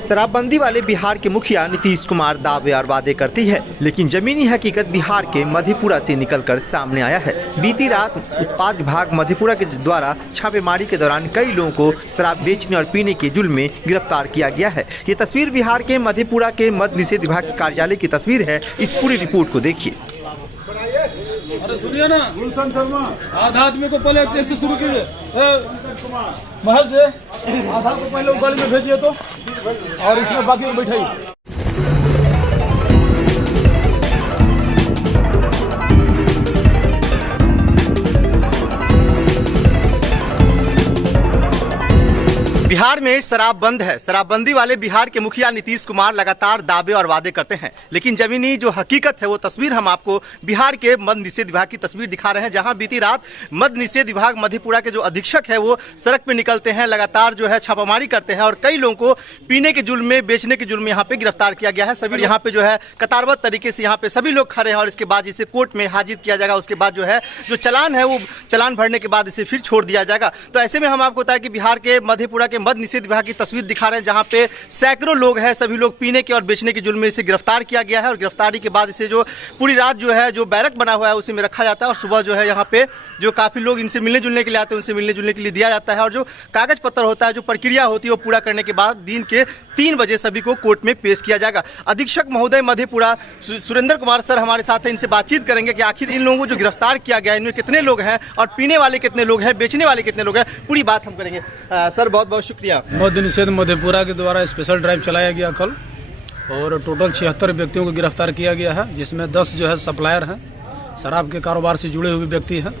शराबबंदी वाले बिहार के मुखिया नीतीश कुमार दावे और वादे करती है, लेकिन जमीनी हकीकत बिहार के मधेपुरा से निकलकर सामने आया है। बीती रात उत्पाद विभाग मधेपुरा के द्वारा छापेमारी के दौरान कई लोगों को शराब बेचने और पीने के जुल्म में गिरफ्तार किया गया है। ये तस्वीर बिहार के मधेपुरा के मद्य निषेध विभाग कार्यालय की तस्वीर है। इस पूरी रिपोर्ट को देखिए। अरे सुनिए ना, गुलशन शर्मा आधा आदमी को पहले एक से शुरू कीजिए, महल से आधा को पहले गली में भेजिए तो, और इसमें बाकी को बैठाइए। बिहार में शराब बंद है। शराबबंदी वाले बिहार के मुखिया नीतीश कुमार लगातार दावे और वादे करते हैं, लेकिन जमीनी जो हकीकत है वो तस्वीर हम आपको बिहार के मद्य निषेध विभाग की तस्वीर दिखा रहे हैं, जहां बीती रात मद्य निषेध विभाग मधेपुरा के जो अधीक्षक है वो सड़क पे निकलते हैं, लगातार जो है छापामारी करते हैं और कई लोगों को पीने के जुल्म में, बेचने के जुल्म में यहाँ पे गिरफ्तार किया गया है। सभी यहाँ पे जो है कतारबद्ध तरीके से यहाँ पे सभी लोग खड़े हैं और इसके बाद इसे कोर्ट में हाजिर किया जाएगा। उसके बाद जो है जो चालान है वो चालान भरने के बाद इसे फिर छोड़ दिया जाएगा। तो ऐसे में हम आपको बताया कि बिहार के मधेपुरा के मद्य निषेध विभाग की तस्वीर दिखा रहे हैं, जहां पे सैकड़ों लोग हैं, सभी लोग पीने के और बेचने के जुल्म में इसे गिरफ्तार किया गया है। और गिरफ्तारी के बाद इसे जो पूरी रात जो है जो बैरक बना हुआ है उसी में रखा जाता है और सुबह जो है यहाँ पे जो काफी लोग इनसे मिलने जुलने के लिए आते हैं उनसे मिलने जुलने के लिए दिया जाता है और जो कागज पत्र होता है, जो प्रक्रिया होती है वो पूरा करने के बाद दिन के 3 बजे सभी को कोर्ट में पेश किया जाएगा। अधीक्षक महोदय मधेपुरा सुरेंद्र कुमार सर हमारे साथ हैं, इनसे बातचीत करेंगे कि आखिर इन लोगों को जो गिरफ्तार किया गया है इनमें कितने लोग हैं और पीने वाले कितने लोग हैं, बेचने वाले कितने लोग हैं, पूरी बात हम करेंगे। सर बहुत बहुत शुक्रिया। मद्य निषेध मधेपुरा के द्वारा स्पेशल ड्राइव चलाया गया कल, और टोटल 76 व्यक्तियों को गिरफ्तार किया गया है, जिसमें 10 जो है सप्लायर हैं, शराब के कारोबार से जुड़े हुए व्यक्ति हैं,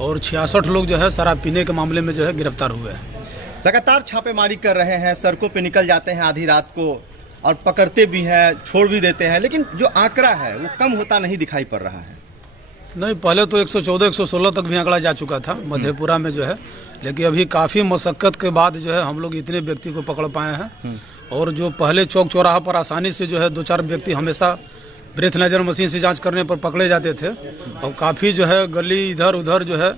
और 66 लोग जो है शराब पीने के मामले में जो है गिरफ्तार हुए हैं। लगातार छापेमारी कर रहे हैं, सड़कों पे निकल जाते हैं आधी रात को और पकड़ते भी हैं, छोड़ भी देते हैं, लेकिन जो आंकड़ा है वो कम होता नहीं दिखाई पड़ रहा है। नहीं, पहले तो 114, 116 तक भी आंकड़ा जा चुका था मधेपुरा में जो है, लेकिन अभी काफ़ी मशक्कत के बाद जो है हम लोग इतने व्यक्ति को पकड़ पाए हैं। और जो पहले चौक चौराहा पर आसानी से जो है 2-4 व्यक्ति हमेशा ब्रेथनाइजर मशीन से जांच करने पर पकड़े जाते थे, और काफ़ी जो है गली इधर उधर जो है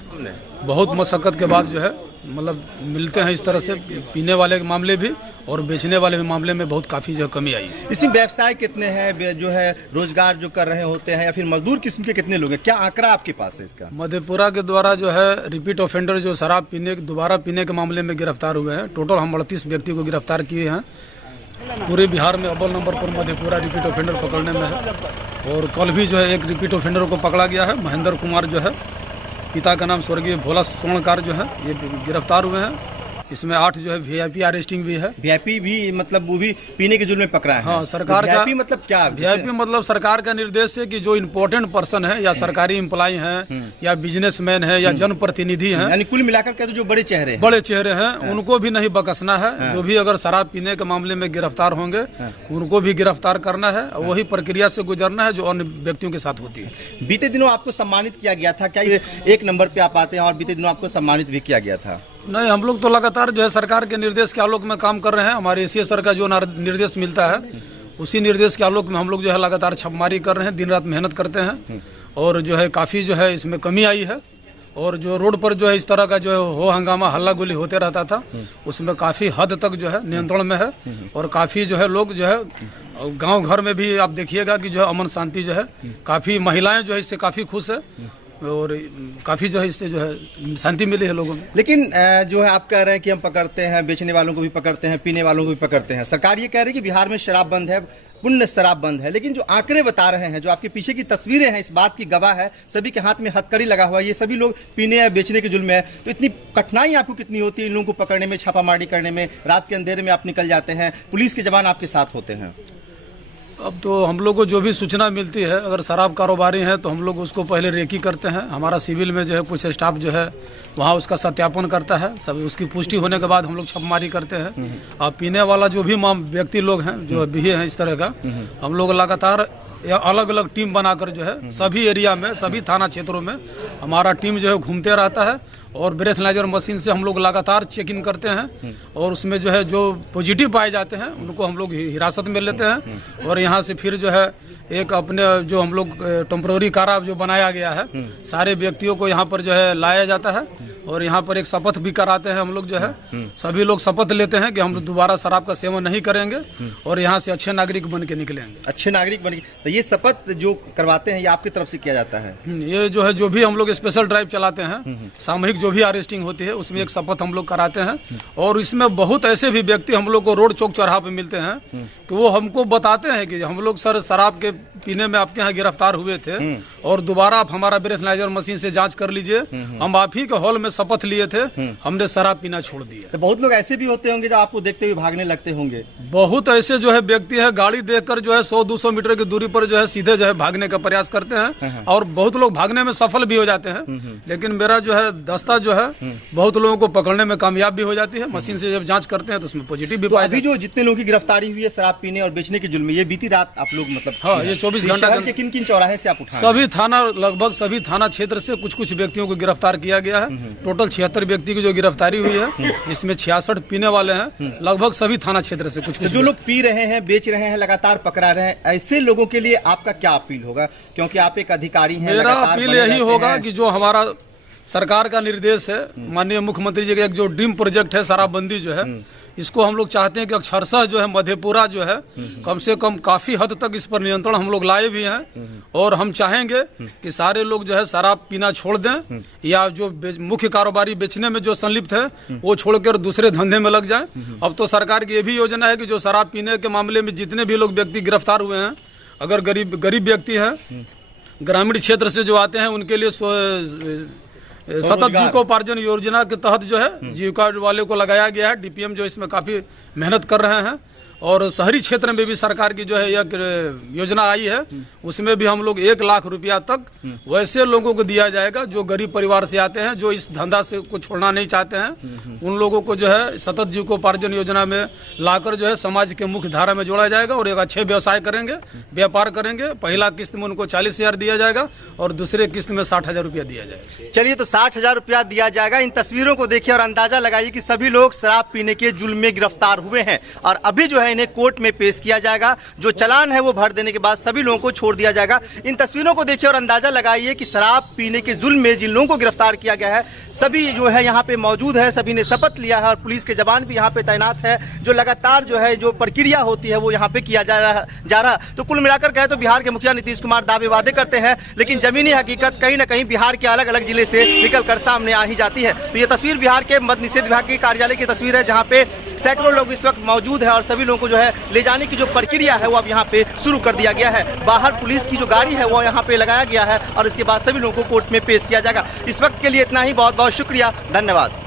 बहुत मशक्कत के बाद जो है मतलब मिलते हैं। इस तरह से पीने वाले के मामले भी और बेचने वाले भी मामले में बहुत काफ़ी जो कमी आई है। इसमें व्यवसाय कितने हैं, जो है रोजगार जो कर रहे होते हैं, या फिर मजदूर किस्म के कितने लोग हैं, क्या आंकड़ा आपके पास है इसका? मधेपुरा के द्वारा जो है रिपीट ऑफेंडर जो शराब पीने दोबारा पीने के मामले में गिरफ्तार हुए हैं, टोटल हम 38 व्यक्ति को गिरफ्तार किए हैं। पूरे बिहार में अव्वल नंबर पर मधेपुरा रिपीट ऑफेंडर पकड़ने में है। और कल भी जो है एक रिपीट ऑफेंडर को पकड़ा गया है, महेंद्र कुमार जो है, पिता का नाम स्वर्गीय भोला स्वर्णकार जो है, ये गिरफ्तार हुए हैं। इसमें 8 जो है वीआईपी अरेस्टिंग भी है। वीआईपी भी मतलब वो भी पीने के जुल्म में पकड़ा है। हाँ, सरकार का वीआईपी मतलब क्या? वीआईपी मतलब सरकार का निर्देश है कि जो इम्पोर्टेंट पर्सन है या सरकारी एम्प्लॉय हैं या बिजनेसमैन है या जनप्रतिनिधि हैं, यानी कुल मिलाकर के जो बड़े चेहरे हैं उनको भी नहीं बकसना है। जो भी अगर शराब पीने के मामले में गिरफ्तार होंगे उनको भी गिरफ्तार करना है और वही प्रक्रिया से गुजरना है जो अन्य व्यक्तियों के साथ होती है। बीते दिनों आपको सम्मानित किया गया था, क्या एक नंबर पे आप आते हैं और बीते दिनों आपको सम्मानित भी किया गया था? नहीं, हम लोग तो लगातार जो है सरकार के निर्देश के आलोक में काम कर रहे हैं। हमारे एसीए सर का जो निर्देश मिलता है उसी निर्देश के आलोक में हम लोग जो है लगातार छापेमारी कर रहे हैं, दिन रात मेहनत करते हैं। और जो है काफ़ी जो है इसमें कमी आई है, और जो रोड पर जो है इस तरह का जो है हो हंगामा हल्ला गुली होते रहता था उसमें काफ़ी हद तक जो है नियंत्रण में है। और काफ़ी जो है लोग जो है गाँव घर में भी आप देखिएगा कि जो है अमन शांति जो है, काफ़ी महिलाएं जो है इससे काफ़ी खुश है और काफ़ी जो है इससे जो है शांति मिली है लोगों में। लेकिन जो है आप कह रहे हैं कि हम पकड़ते हैं, बेचने वालों को भी पकड़ते हैं, पीने वालों को भी पकड़ते हैं। सरकार ये कह रही है कि बिहार में शराब बंद है, पूर्ण शराब बंद है, लेकिन जो आंकड़े बता रहे हैं, जो आपके पीछे की तस्वीरें हैं इस बात की गवाह है, सभी के हाथ में हथकड़ी लगा हुआ है, ये सभी लोग पीने या बेचने के जुल्म में है। तो इतनी कठिनाई आपको कितनी होती है इन लोगों को पकड़ने में, छापामारी करने में? रात के अंधेरे में आप निकल जाते हैं, पुलिस के जवान आपके साथ होते हैं। अब तो हम लोग को जो भी सूचना मिलती है, अगर शराब कारोबारी हैं तो हम लोग उसको पहले रेकी करते हैं। हमारा सिविल में जो है कुछ स्टाफ जो है वहाँ उसका सत्यापन करता है, सब उसकी पुष्टि होने के बाद हम लोग छापेमारी करते हैं। और पीने वाला जो भी व्यक्ति लोग हैं जो भी है इस तरह का, हम लोग लगातार अलग अलग टीम बनाकर जो है सभी एरिया में, सभी थाना क्षेत्रों में हमारा टीम जो है घूमते रहता है और ब्रेथनाइजर मशीन से हम लोग लगातार चेक इन करते हैं। और उसमें जो है जो पॉजिटिव पाए जाते हैं उनको हम लोग हिरासत में लेते हैं और यहाँ से फिर जो है एक अपने जो हम लोग टेम्पररी कारा जो बनाया गया है, सारे व्यक्तियों को यहाँ पर जो है लाया जाता है और यहाँ पर एक शपथ भी कराते हैं हम लोग जो है, सभी लोग शपथ लेते हैं कि हम दोबारा शराब का सेवन नहीं करेंगे और यहाँ से अच्छे नागरिक बन के निकलेंगे। अच्छे नागरिक बन के, तो ये शपथ जो करवाते हैं ये आपकी तरफ से किया जाता है? ये जो है, जो भी हम लोग स्पेशल ड्राइव चलाते हैं, सामूहिक जो भी अरेस्टिंग होती है उसमें एक शपथ हम लोग कराते हैं। और इसमें बहुत ऐसे भी व्यक्ति हम लोग को रोड चौक चौराहा पे मिलते हैं कि वो हमको बताते हैं कि हम लोग सर शराब के पीने में आपके यहाँ गिरफ्तार हुए थे और दोबारा आप हमारा ब्रेथनाइजर मशीन से जांच कर लीजिए, हम आप ही के हॉल में शपथ लिए थे, हमने शराब पीना छोड़ दिया। तो बहुत लोग ऐसे भी होते होंगे जो आपको देखते हुए भागने लगते होंगे? बहुत ऐसे जो है व्यक्ति है, गाड़ी देखकर जो है 100-200 मीटर की दूरी पर जो है सीधे जो है भागने का प्रयास करते हैं और बहुत लोग भागने में सफल भी हो जाते हैं। लेकिन मेरा जो है दस्ता जो है बहुत लोगों को पकड़ने में कामयाब भी हो जाती है। मशीन से जब जांच करते हैं तो उसमें पॉजिटिव भी पाया। अभी जो जितने लोगों की गिरफ्तारी हुई है शराब पीने और बेचने के जुल्म में, ये बीती रात आप लोग मतलब? हाँ, ये 24 घंटा के किन किन चौराहे से आप उठाए? सभी थाना, लगभग सभी थाना क्षेत्र से कुछ कुछ व्यक्तियों को गिरफ्तार किया गया है। टोटल 76 व्यक्ति की जो गिरफ्तारी हुई है, जिसमें 66 पीने वाले हैं। लगभग सभी थाना क्षेत्र से कुछ जो लोग पी रहे हैं, बेच रहे हैं, लगातार पकड़ा रहे हैं, ऐसे लोगों के लिए आपका क्या अपील होगा? क्योंकि आप एक अधिकारी हैं। मेरा अपील यही होगा कि जो हमारा सरकार का निर्देश है, माननीय मुख्यमंत्री जी का एक जो ड्रीम प्रोजेक्ट है शराबबंदी जो है, इसको हम लोग चाहते हैं कि अक्षरशः जो है मधेपुरा जो है कम से कम काफी हद तक इस पर नियंत्रण हम लोग लाए भी हैं। और हम चाहेंगे कि सारे लोग जो है शराब पीना छोड़ दें या जो मुख्य कारोबारी बेचने में जो संलिप्त है वो छोड़कर दूसरे धंधे में लग जाएं। अब तो सरकार की ये भी योजना है कि जो शराब पीने के मामले में जितने भी लोग व्यक्ति गिरफ्तार हुए हैं, अगर गरीब व्यक्ति हैं, ग्रामीण क्षेत्र से जो आते हैं, उनके लिए सतत जीविकोपार्जन योजना के तहत जो है जीविका वाले को लगाया गया है। डीपीएम जो इसमें काफी मेहनत कर रहे हैं। और शहरी क्षेत्र में भी सरकार की जो है यह योजना आई है, उसमें भी हम लोग 1 लाख रुपया तक वैसे लोगों को दिया जाएगा जो गरीब परिवार से आते हैं, जो इस धंधा से को छोड़ना नहीं चाहते हैं। उन लोगों को जो है सतत जीविकोपार्जन योजना में लाकर जो है समाज के मुख्य धारा में जोड़ा जाएगा और एक अच्छे व्यवसाय करेंगे, व्यापार करेंगे। पहला किस्त में उनको 40,000 दिया जाएगा और दूसरे किस्त में 60,000 रुपया दिया जाएगा। चलिए, तो 60,000 रुपया दिया जाएगा। इन तस्वीरों को देखिए और अंदाजा लगाइए कि सभी लोग शराब पीने के जुल्म में गिरफ्तार हुए हैं और अभी जो है इन्हें कोर्ट में पेश किया जाएगा। जो चालान है वो भर देने के बाद सभी लोगों को छोड़ दिया जाएगा। इन तस्वीरों को देखिए और अंदाजा लगाइए कि शराब पीने के जुल्म में जिन लोगों को गिरफ्तार किया गया है, सभी जो है यहाँ पे मौजूद है, सभी ने शपथ लिया है और पुलिस के जवान भी यहाँ पे तैनात है। जो लगातार जो है जो प्रक्रिया होती है वो यहाँ पे किया जा रहा। तो कुल मिलाकर कहे तो बिहार के मुखिया नीतीश कुमार दावे वादे करते हैं, लेकिन जमीनी हकीकत कहीं न कहीं बिहार के अलग अलग जिले से निकल कर सामने आ ही जाती है। तो ये तस्वीर बिहार के मद्य निषेध विभाग के कार्यालय की तस्वीर है, जहाँ पे सैकड़ों लोग इस वक्त मौजूद है और सभी लोगों को जो है ले जाने की जो प्रक्रिया है वो अब यहाँ पे शुरू कर दिया गया है। बाहर पुलिस की जो गाड़ी है वो यहाँ पे लगाया गया है और इसके बाद सभी लोगों को कोर्ट में पेश किया जाएगा। इस वक्त के लिए इतना ही। बहुत बहुत शुक्रिया, धन्यवाद।